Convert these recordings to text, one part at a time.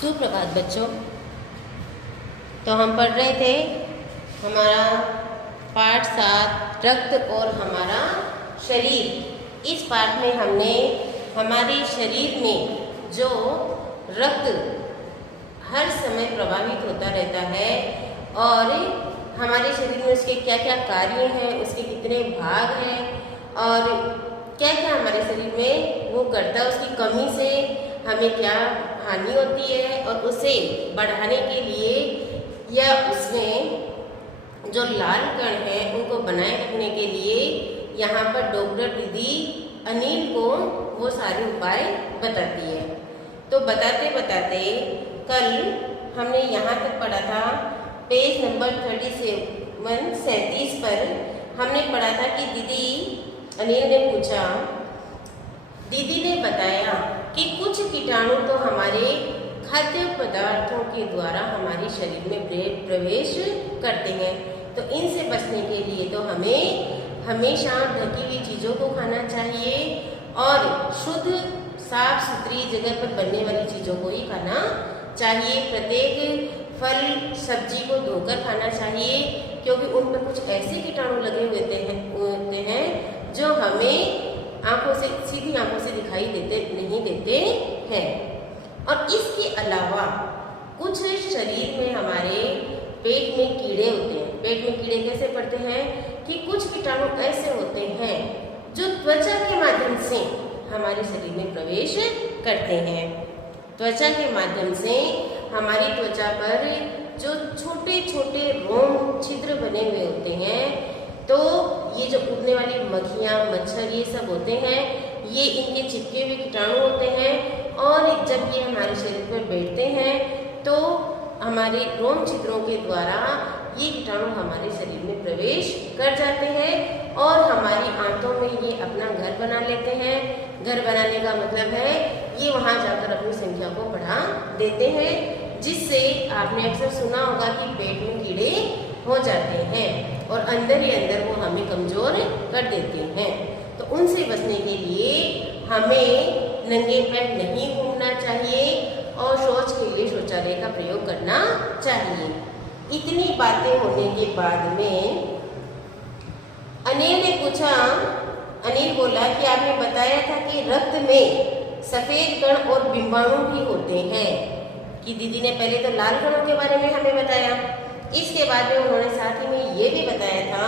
सुप्रभात बच्चों। तो हम पढ़ रहे थे हमारा पाठ 7 रक्त और हमारा शरीर। इस पाठ में हमने हमारे शरीर में जो रक्त हर समय प्रभावित होता रहता है और हमारे शरीर में उसके क्या क्या कार्य हैं, उसके कितने भाग हैं और क्या क्या हमारे शरीर में वो करता है, उसकी कमी से हमें क्या हानि होती है और उसे बढ़ाने के लिए या उसमें जो लाल कण है उनको बनाए रखने के लिए यहाँ पर डॉक्टर दीदी अनिल को वो सारे उपाय बताती है। तो बताते बताते कल हमने यहाँ तक पढ़ा था, पेज नंबर 37 पर हमने पढ़ा था कि दीदी अनिल ने पूछा, दीदी ने बताया कि कुछ कीटाणु तो हमारे खाद्य पदार्थों के द्वारा हमारे शरीर में प्रवेश करते हैं, तो इनसे बचने के लिए तो हमें हमेशा ढकी हुई चीज़ों को खाना चाहिए और शुद्ध साफ सुथरी जगह पर बनने वाली चीज़ों को ही खाना चाहिए। प्रत्येक फल सब्जी को धोकर खाना चाहिए, क्योंकि उन पर कुछ ऐसे कीटाणु लगे होते हैं जो हमें सीधी आंखों से दिखाई नहीं देते हैं। और इसके अलावा कुछ शरीर में हमारे पेट में कीड़े होते हैं। पेट में कीड़े कैसे पड़ते हैं कि कुछ कीटाणु ऐसे होते हैं जो त्वचा के माध्यम से हमारे शरीर में प्रवेश करते हैं। त्वचा के माध्यम से हमारी त्वचा पर जो छोटे छोटे रोम छिद्र बने हुए होते हैं, तो ये जो उड़ने वाली मक्खियाँ, मच्छर, ये सब होते हैं, ये इनके चिपके हुए कीटाणु होते हैं और जब ये हमारे शरीर पर बैठते हैं तो हमारे रोम छिद्रों के द्वारा ये कीटाणु हमारे शरीर में प्रवेश कर जाते हैं और हमारी आंतों में ये अपना घर बना लेते हैं। घर बनाने का मतलब है ये वहाँ जाकर अपनी संख्या को बढ़ा देते हैं, जिससे आपने अक्सर सुना होगा कि पेट में कीड़े हो जाते हैं और अंदर ही अंदर वो हमें कमज़ोर कर देते हैं। तो उनसे बचने के लिए हमें नंगे पैर नहीं घूमना चाहिए और शौच के लिए शौचालय का प्रयोग करना चाहिए। इतनी बातें होने के बाद में अनिल ने पूछा, अनिल बोला कि आपने बताया था कि रक्त में सफ़ेद कण और बिंबाणु भी होते हैं। कि दीदी ने पहले तो लाल कणों के बारे में हमें बताया, इसके बाद में उन्होंने साथ ही में ये भी बताया था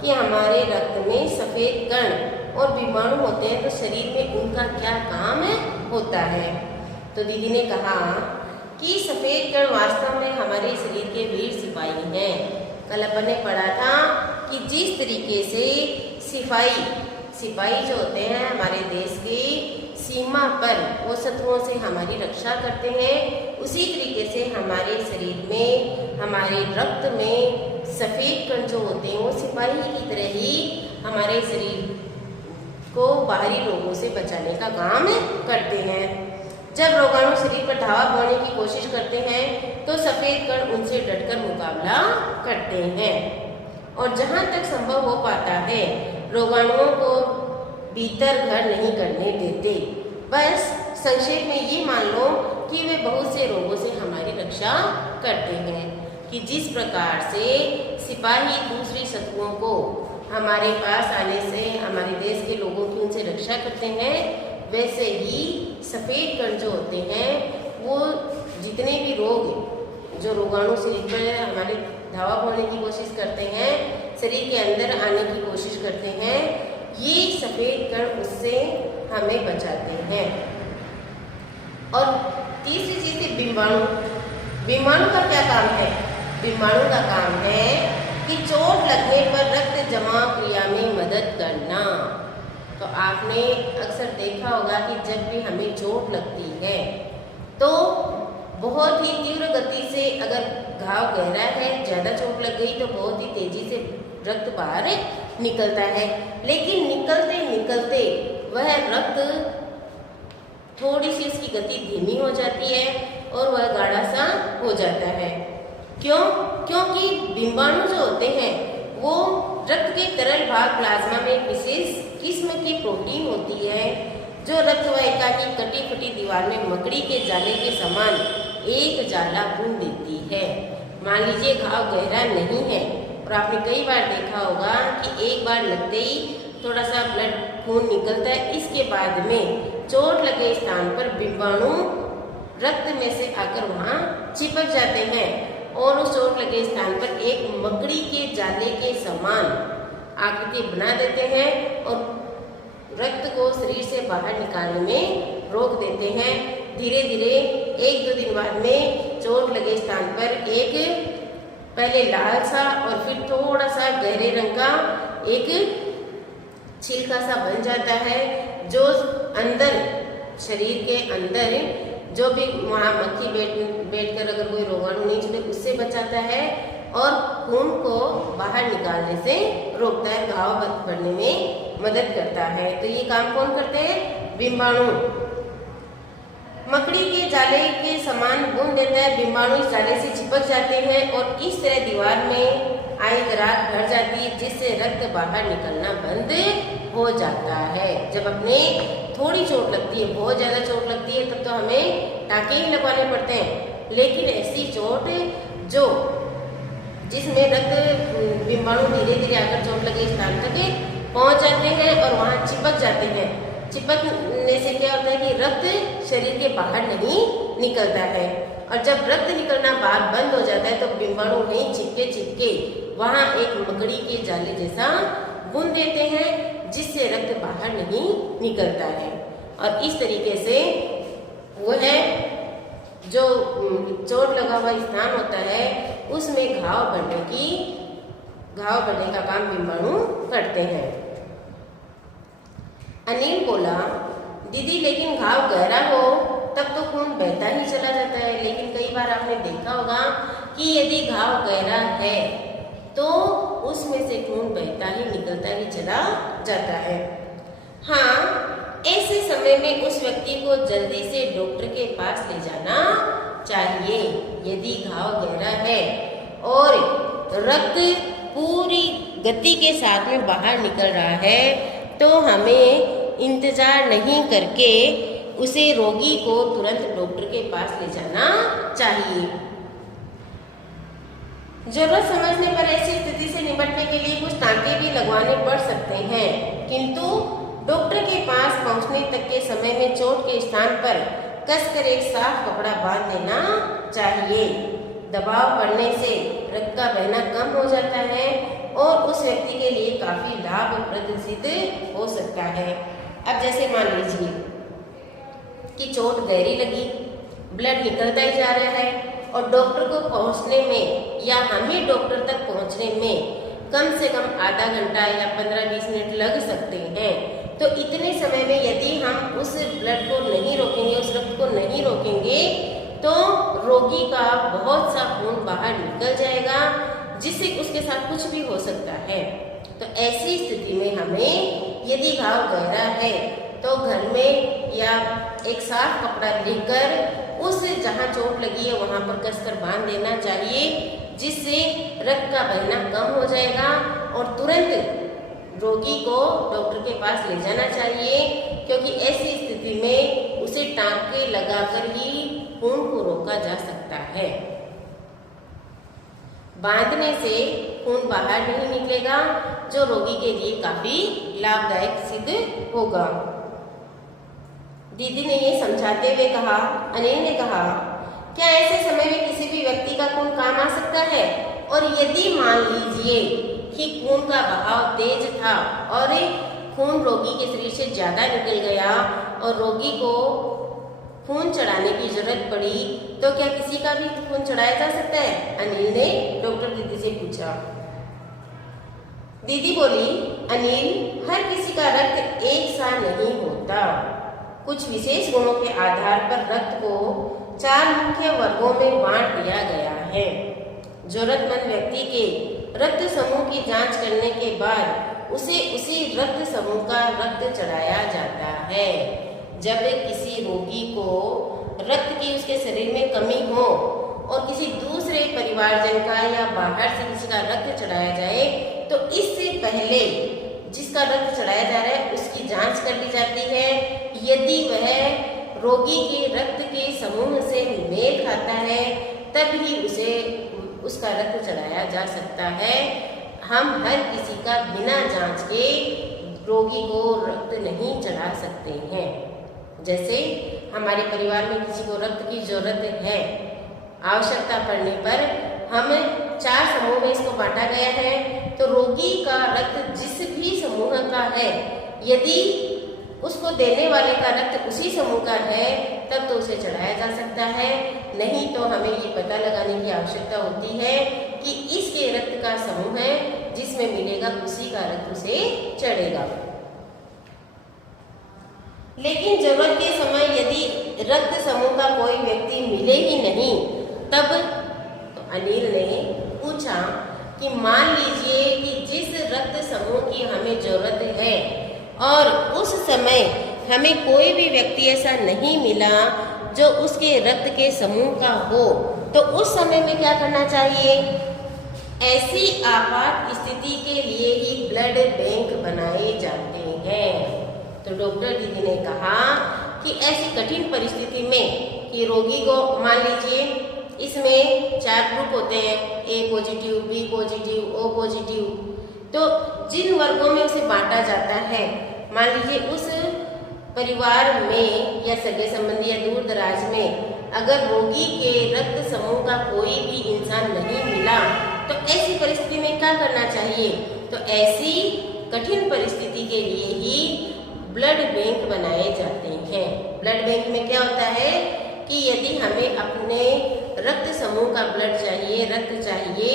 कि हमारे रक्त में सफ़ेद कण और बिंबाणु होते हैं, तो शरीर में उनका क्या काम होता है। तो दीदी ने कहा कि सफ़ेद कण वास्तव में हमारे शरीर के वीर सिपाही हैं। कल अपन ने पढ़ा था कि जिस तरीके से सिपाही जो होते हैं हमारे देश की सीमा पर वो शत्रुओं से हमारी रक्षा करते हैं, उसी तरीके से हमारे शरीर में, हमारे रक्त में सफ़ेद कण जो होते हैं वो सिपाही की तरह ही हमारे शरीर को बाहरी रोगों से बचाने का काम करते हैं। जब रोगाणु शरीर पर धावा बोलने की कोशिश करते हैं तो सफ़ेद कण उनसे डटकर मुकाबला करते हैं और जहाँ तक संभव हो पाता है रोगाणुओं को भीतर घर नहीं करने देते। बस संक्षेप में ये मान लो कि वे बहुत से रोगों से हमारी रक्षा करते हैं। कि जिस प्रकार से सिपाही दूसरी शत्रुओं को हमारे पास आने से, हमारे देश के लोगों की उनसे रक्षा करते हैं, वैसे ही सफ़ेद कण जो होते हैं वो जितने भी रोग जो रोगाणु शरीर पर हमारे धावा बोलने की कोशिश करते हैं, शरीर के अंदर आने की कोशिश करते हैं, ये सफ़ेद कण उससे हमें बचाते हैं। और तीसरी चीज़ थी बिंबाणु। बिंबाणु का क्या काम है? बिंबाणु का काम है कि चोट लगने पर रक्त जमा क्रिया में मदद करना। तो आपने अक्सर देखा होगा कि जब भी हमें चोट लगती है तो बहुत ही तीव्र गति से, अगर घाव गहरा है, ज़्यादा चोट लग गई तो बहुत ही तेज़ी से रक्त बाहर निकलता है, लेकिन निकलते निकलते वह रक्त थोड़ी सी इसकी गति धीमी हो जाती है और वह गाढ़ा सा हो जाता है। क्यों? क्योंकि बिंबाणु जो होते हैं वो रक्त के तरल भाग प्लाज्मा में एक विशेष किस्म की प्रोटीन होती है जो रक्त वाहिका की कटी फटी दीवार में मकड़ी के जाले के समान एक जाला बुन देती है। मान लीजिए घाव गहरा नहीं है और आपने कई बार देखा होगा कि एक बार लगते ही थोड़ा सा ब्लड खून निकलता है, इसके बाद में चोट लगे स्थान पर बिंबाणु रक्त में से आकर वहाँ चिपक जाते हैं और उस चोट लगे स्थान पर एक मकड़ी के जाले के समान आकृति बना देते हैं और रक्त को शरीर से बाहर निकालने में रोक देते हैं। धीरे धीरे 1-2 दिन बाद में चोट लगे स्थान पर एक पहले लाल सा और फिर थोड़ा सा गहरे रंग का एक छिलका सा बन जाता है, जो अंदर शरीर के अंदर जो भी वहाँ मक्खी बैठकर अगर कोई रोगाणु नहीं चले उससे बचाता है और खून को बाहर निकालने से रोकता है, घाव बढ़ने में मदद करता है। तो ये काम कौन करते हैं? बिंबाणु मकड़ी के जाले के समान बुन देता है। बिंबाणु इस जाले से चिपक जाते हैं और इस तरह दीवार में आई दरार भर जाती है, जिससे रक्त बाहर निकलना बंद हो जाता है। जब अपने थोड़ी चोट लगती है, बहुत ज्यादा चोट लगती है, तब तो हमें टाँके ही लगवाने पड़ते हैं। लेकिन ऐसी चोट जो जिसमें रक्त बिंबाणु धीरे धीरे आकर चोट लगे स्थान तक पहुंच जाते हैं और वहां चिपक जाते हैं। चिपकने से क्या होता है कि रक्त शरीर के बाहर नहीं निकलता है और जब रक्त निकलना बंद हो जाता है तो बिंबाणु वहीं चिपके वहां एक मकड़ी के जाले जैसा बुन देते हैं, जिससे रक्त बाहर नहीं निकलता है। और इस तरीके से वो है जो चोट लगा हुआ स्थान होता है उसमें घाव बढ़ने का काम बिंबाणु करते हैं। अनिल बोला, दीदी लेकिन घाव गहरा हो तब तो खून बहता ही चला जाता है। लेकिन कई बार आपने देखा होगा कि यदि घाव गहरा है तो उसमें से खून बहता ही निकलता ही चला जाता है। हाँ, ऐसे समय में उस व्यक्ति को जल्दी से डॉक्टर के पास ले जाना चाहिए। यदि घाव गहरा है और रक्त पूरी गति के साथ में बाहर निकल रहा है तो हमें इंतजार नहीं करके उसे रोगी को तुरंत डॉक्टर के पास ले जाना चाहिए। जरूरत समझने पर ऐसी स्थिति से निपटने के लिए कुछ टाँके भी लगवाने पड़ सकते हैं, किंतु डॉक्टर के पास पहुंचने तक के समय में चोट के स्थान पर कसकर एक साफ कपड़ा बांध देना चाहिए। दबाव पड़ने से रक्त का बहना कम हो जाता है और उस व्यक्ति के लिए काफी लाभप्रद सिद्ध हो सकता है। अब जैसे मान लीजिए कि चोट गहरी लगी, ब्लड निकलता ही जा रहा है और डॉक्टर को पहुंचने में या हमें डॉक्टर तक पहुंचने में कम से कम आधा घंटा या 15-20 मिनट लग सकते हैं। तो इतने समय में यदि हम उस ब्लड को नहीं रोकेंगे, उस रक्त को नहीं रोकेंगे, तो रोगी का बहुत सा खून बाहर निकल जाएगा, जिससे उसके साथ कुछ भी हो सकता है। तो ऐसी स्थिति में हमें यदि घाव गहरा है तो घर में या एक साफ कपड़ा लेकर उस जहाँ चोट लगी है वहाँ पर कसकर बांध देना चाहिए, जिससे रक्त का बहना कम हो जाएगा और तुरंत रोगी को डॉक्टर के पास ले जाना चाहिए, क्योंकि ऐसी स्थिति में उसे टाँके लगाकर ही खून को रोका जा सकता है। बांधने से खून बाहर नहीं निकलेगा, जो रोगी के लिए काफी लाभदायक सिद्ध होगा। दीदी ने ये समझाते हुए कहा, अनिल ने कहा, क्या ऐसे समय में किसी भी व्यक्ति का खून काम आ सकता है? और यदि मान लीजिए कि खून का बहाव तेज था और खून रोगी के शरीर से ज्यादा निकल गया और रोगी को खून चढ़ाने की जरूरत पड़ी, तो क्या किसी का भी खून चढ़ाया जा सकता है? अनिल ने डॉक्टर दीदी से पूछा। दीदी बोली, अनिल, हर किसी का रक्त एक सा नहीं होता। कुछ विशेष गुणों के आधार पर रक्त को 4 मुख्य वर्गों में बांट दिया गया है। जरूरतमंद व्यक्ति के रक्त समूह की जांच करने के बाद उसे उसी रक्त समूह का रक्त चढ़ाया जाता है। जब किसी रोगी को रक्त की उसके शरीर में कमी हो और किसी दूसरे परिवारजन का या बाहर से किसी का रक्त चढ़ाया जाए, तो इससे पहले जिसका रक्त चढ़ाया जा रहा है उसकी जांच कर ली जाती है। यदि वह रोगी के रक्त के समूह से मेल खाता है तभी उसका रक्त चढ़ाया जा सकता है। हम हर किसी का बिना जांच के रोगी को रक्त नहीं चढ़ा सकते हैं। जैसे हमारे परिवार में किसी को रक्त की जरूरत है, आवश्यकता पड़ने पर हम 4 समूह में इसको बांटा गया है, तो रोगी का रक्त जिस भी समूह का है, यदि उसको देने वाले का रक्त उसी समूह का है तब तो उसे चढ़ाया जा सकता है। नहीं तो हमें ये पता लगाने की आवश्यकता होती है कि इसके रक्त का समूह है जिसमें मिलेगा उसी का रक्त उसे चढ़ेगा। लेकिन जरूरत के समय यदि रक्त समूह का कोई व्यक्ति मिले ही नहीं, तब तो अनिल ने पूछा कि मान लीजिए कि जिस रक्त समूह की हमें जरूरत है और उस समय हमें कोई भी व्यक्ति ऐसा नहीं मिला जो उसके रक्त के समूह का हो, तो उस समय में क्या करना चाहिए? ऐसी आपात स्थिति के लिए ही ब्लड बैंक बनाए जाते हैं। तो डॉक्टर दीदी ने कहा कि ऐसी कठिन परिस्थिति में कि रोगी को मान लीजिए इसमें 4 ग्रुप होते हैं, A positive, B positive, O positive, तो जिन वर्गों में उसे बांटा जाता है, मान लीजिए उस परिवार में या सगे संबंधी या दूर दराज में अगर रोगी के रक्त समूह का कोई भी इंसान नहीं मिला, तो ऐसी परिस्थिति में क्या करना चाहिए? तो ऐसी कठिन परिस्थिति के लिए ही ब्लड बैंक बनाए जाते हैं। ब्लड बैंक में क्या होता है कि यदि हमें अपने रक्त समूह का ब्लड चाहिए, रक्त चाहिए,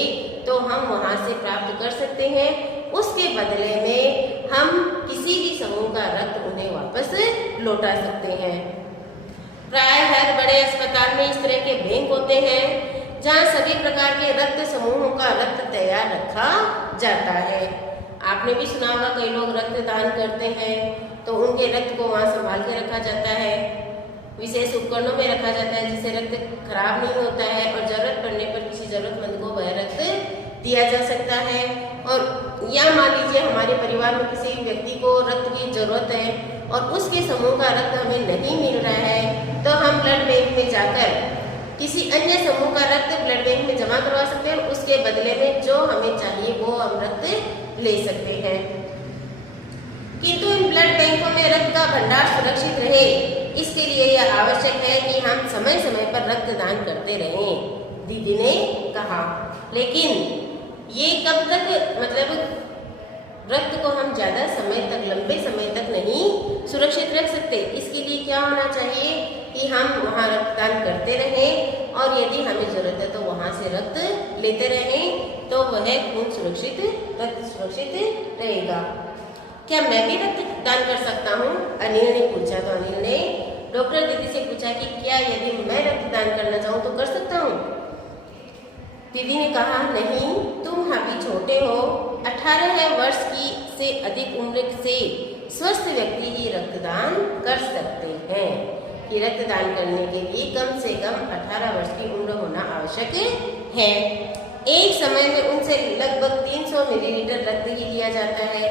तो हम वहां से प्राप्त कर सकते हैं। उसके बदले में हम किसी भी समूह का रक्त उन्हें वापस लौटा सकते हैं। प्राय हर बड़े अस्पताल में इस तरह के बैंक होते हैं जहां सभी प्रकार के रक्त समूहों का रक्त तैयार रखा जाता है। आपने भी सुना होगा कई लोग रक्तदान करते हैं तो उनके रक्त को वहां संभाल के रखा जाता है, विशेष उपकरणों में रखा जाता है जिससे रक्त खराब नहीं होता है और जरूरत पड़ने पर किसी जरूरतमंद को वह रक्त दिया जा सकता है। और या मान लीजिए हमारे परिवार में किसी व्यक्ति को रक्त की जरूरत है और उसके समूह का रक्त हमें नहीं मिल रहा है, तो हम ब्लड बैंक में जाकर किसी अन्य समूह का रक्त ब्लड बैंक में जमा करवा सकते हैं। उसके बदले में जो हमें चाहिए वो हम रक्त ले सकते हैं। किंतु इन ब्लड बैंकों में रक्त का भंडार सुरक्षित रहे, इसके लिए यह आवश्यक है कि हम समय समय पर रक्तदान करते रहें, दीदी ने कहा। लेकिन ये कब तक, मतलब रक्त को हम ज़्यादा समय तक, लंबे समय तक नहीं सुरक्षित रख सकते। इसके लिए क्या होना चाहिए कि हम वहाँ रक्तदान करते रहें और यदि हमें ज़रूरत है तो वहाँ से रक्त लेते रहें, तो वह खून सुरक्षित, रक्त सुरक्षित रहेगा। क्या मैं भी रक्तदान कर सकता हूँ? अनिल ने पूछा। तो अनिल ने डॉक्टर दीदी से पूछा कि क्या यदि मैं रक्तदान करना चाहूँ तो कर सकता हूँ? दीदी ने कहा नहीं, तुम अभी छोटे हो, 18 वर्ष की से अधिक उम्र से स्वस्थ व्यक्ति ही रक्तदान कर सकते हैं। कि रक्तदान करने के लिए कम से कम 18 वर्ष की उम्र होना आवश्यक है। एक समय में उनसे लगभग 300 मिलीलीटर रक्त ही लिया जाता है।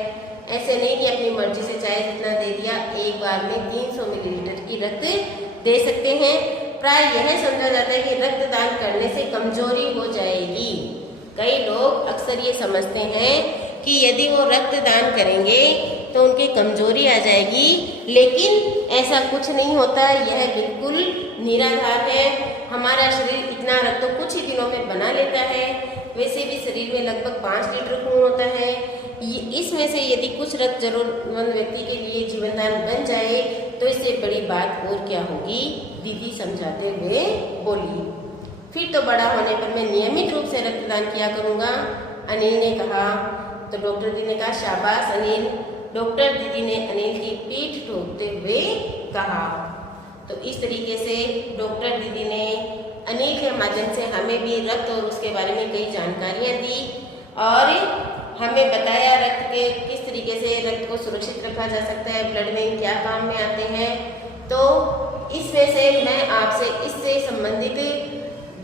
ऐसे नहीं कि अपनी मर्जी से चाहे जितना दे दिया, एक बार में 300 मिलीलीटर की रक्त दे सकते हैं। प्राय यह समझा जाता है कि रक्तदान करने से कमजोरी हो जाएगी। कई लोग अक्सर ये समझते हैं कि यदि वो रक्तदान करेंगे तो उनकी कमजोरी आ जाएगी, लेकिन ऐसा कुछ नहीं होता। यह बिल्कुल निराधार है। हमारा शरीर इतना रक्त तो कुछ ही दिनों में बना लेता है। वैसे भी शरीर में लगभग 5 लीटर खून होता है। इसमें से यदि कुछ रक्त जरूरतमंद व्यक्ति के लिए जीवनदान बन जाए तो इससे बड़ी बात और क्या होगी, दीदी समझाते हुए बोली। फिर तो बड़ा होने पर मैं नियमित रूप से रक्तदान किया करूँगा, अनिल ने कहा। तो डॉक्टर दीदी ने कहा शाबाश अनिल। डॉक्टर दीदी ने अनिल की पीठ ठोकते हुए कहा। तो इस तरीके से डॉक्टर दीदी ने अनिल के माध्यम से हमें भी रक्त और उसके बारे में कई जानकारियाँ दी और हमें बताया रक्त के किस तरीके से रक्त को सुरक्षित रखा जा सकता है, ब्लड बैंक क्या काम में आते हैं। तो इसमें से मैं आपसे इससे संबंधित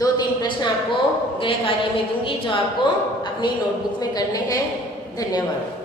2-3 प्रश्न आपको गृह कार्य में दूंगी जो आपको अपनी नोटबुक में करने हैं। धन्यवाद।